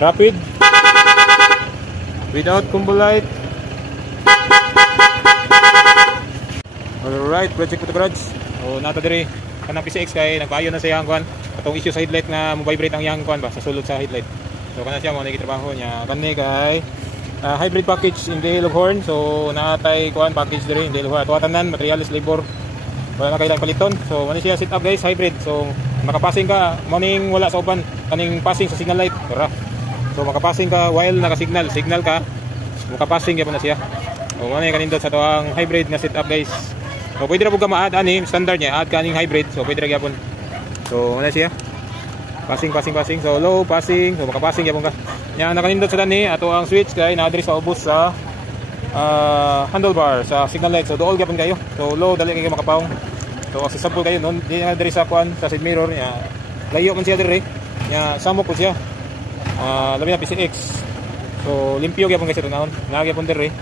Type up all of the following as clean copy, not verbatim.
Rapid. Without combo light. Alright, project ko to garage. O nato diri kanang PCX kay nagpaayo na sa iyang kuan. Atong issue sa headlight nga mo-vibrate ang iyang kuan ba sa sulod sa headlight. So kana siya mo nagitrabaho niya. Kani kay hybrid package in the Loghorn. So natay kuan package diri in the Loghorn. Ato tanan materials labor. Wala na kailang paliton. So mani siya set up guys, hybrid. So makapasing ka morning wala sa uban kaning passing sa signal light. Tara. So makapasing ka while naka-signal ka, makapasing gyapon na siya. So mani kanindot sa tuang hybrid nga setup guys. So pwede ra pud ka ma-add ani standard niya, add ka ning hybrid. So pwede ra gyapon. So mani siya. Passing. So low passing, so makapasing gyapon ka. Nya nakanindot sa dani ato ang switch kay naa diri sa ubos sa handlebar sa signal light. So dool gyapon kayo. So low dali kayo makapawong. So accessible kayo non di na diri sa kuan sa side mirror nya. Layo man siya diri. Nya samok ko siya. Labi na PCX. So limpyo gyapon guys ito naon. Naagi gyapon diri.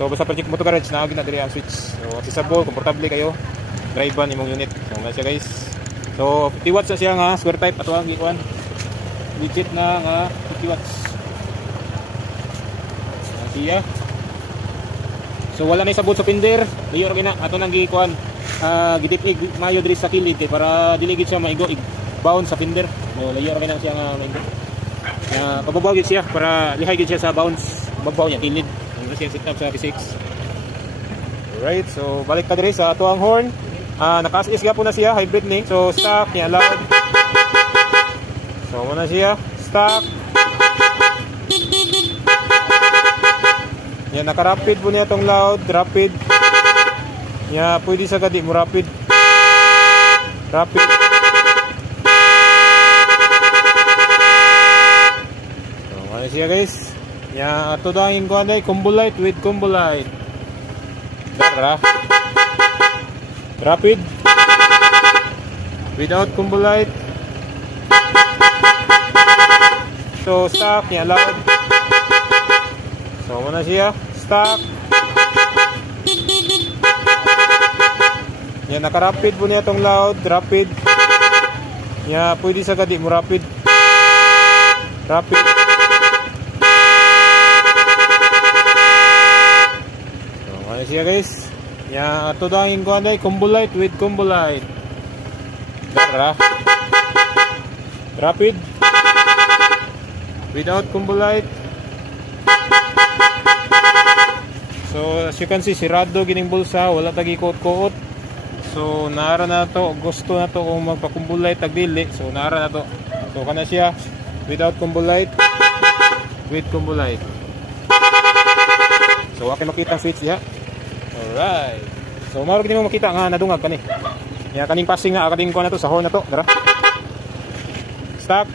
So basta project mo to garage naagi na diri ang switch. So accessible, komportable kayo. Drive ban imong unit. So nga siya guys. So 50 watts na siya nga square type ato ang gikuan. Legit na nga 50 watts. Siya. So wala na isabot sa pinder. Liyo ra gina ato nang gikuan. Gidipig mayo diri sa kilid kay para dili gid siya maigo bound sa pinder. So liyo ra gina siya nga maigo. Pababaw gid siya para lihay gid siya sa bounce babaw niya kilid ang siya setup sa P6. Alright, so balik ta diri sa ato ang horn. Naka-as-is gyapon na siya, hybrid ni. So stock niya loud. So muna siya stock. Yan naka-rapid po niya tong loud, rapid. Ya pwede sa gadi mo rapid. Rapid. Siya guys. Ya ato dangin ko anday combo light with combo light. Dara. Rapid. Without combo light. So stock niya loud. So muna siya stock. Yan naka-rapid po niya tong loud, rapid. Ya pwede sa gadi mo rapid. Rapid. Siya guys. Ya ato dangin ko anday combo light with combo light. Dara. Rapid. Without combo light. So as you can see sirado gining bulsa, wala tagi kuot-kuot. So naara na to, gusto na to kung magpa-combo light tag dili. So naara na to. So kana siya without combo light with combo light. So okay makita switch ya. Alright. So mao gid mo makita nga nadungag kani. Ya kaning passing na akating ko na to sa horn na to, dara. Stop.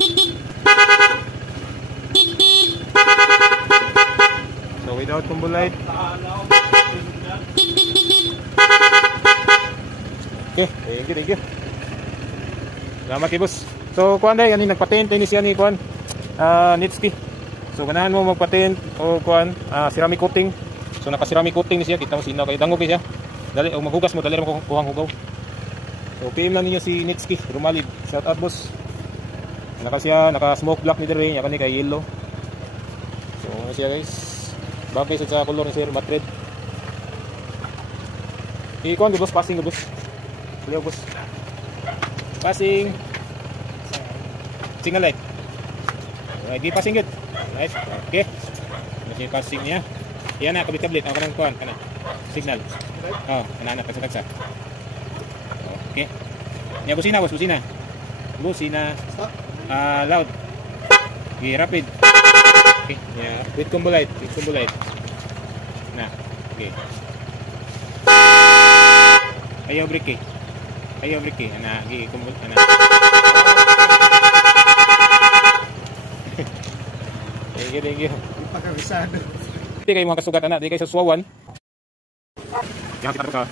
So without combo light. Okay, thank you. Salamat kay boss. So kuan day ani nagpatent ni siya ni kuan Nitski. So ganahan mo magpatent o kuan ceramic coating. So naka-ceramic coating ni siya, kita mo sinaw kay dango kay siya. Dali og maghugas mo dali ra mo kuhang hugaw. So PM lang ninyo si Nitski, Rumalid. Shout out boss. Naka-smoke black ni diri, nya kani kay yellow. So ano siya guys. Bagay sa color ni sir matte red. Ikon di boss passing boss. Leo boss. Passing. Signal light. Alright, di passing good. Right. Okay. Ini passing niya. Yan na, kabit-kabit. Ako kanang kuhan, kanang signal. Kanana, tagsa-tagsa. Okay. Yan, busina, boss, busina. Busina. Loud. Okay, rapid. Okay, yeah. With combo light. Na, okay. Ayaw break eh. Ana, okay, combo, ana. Thank you. Ipakabisado. Di kayo mga kasugat anak, di kayo sa suwawan. Yan kita ka.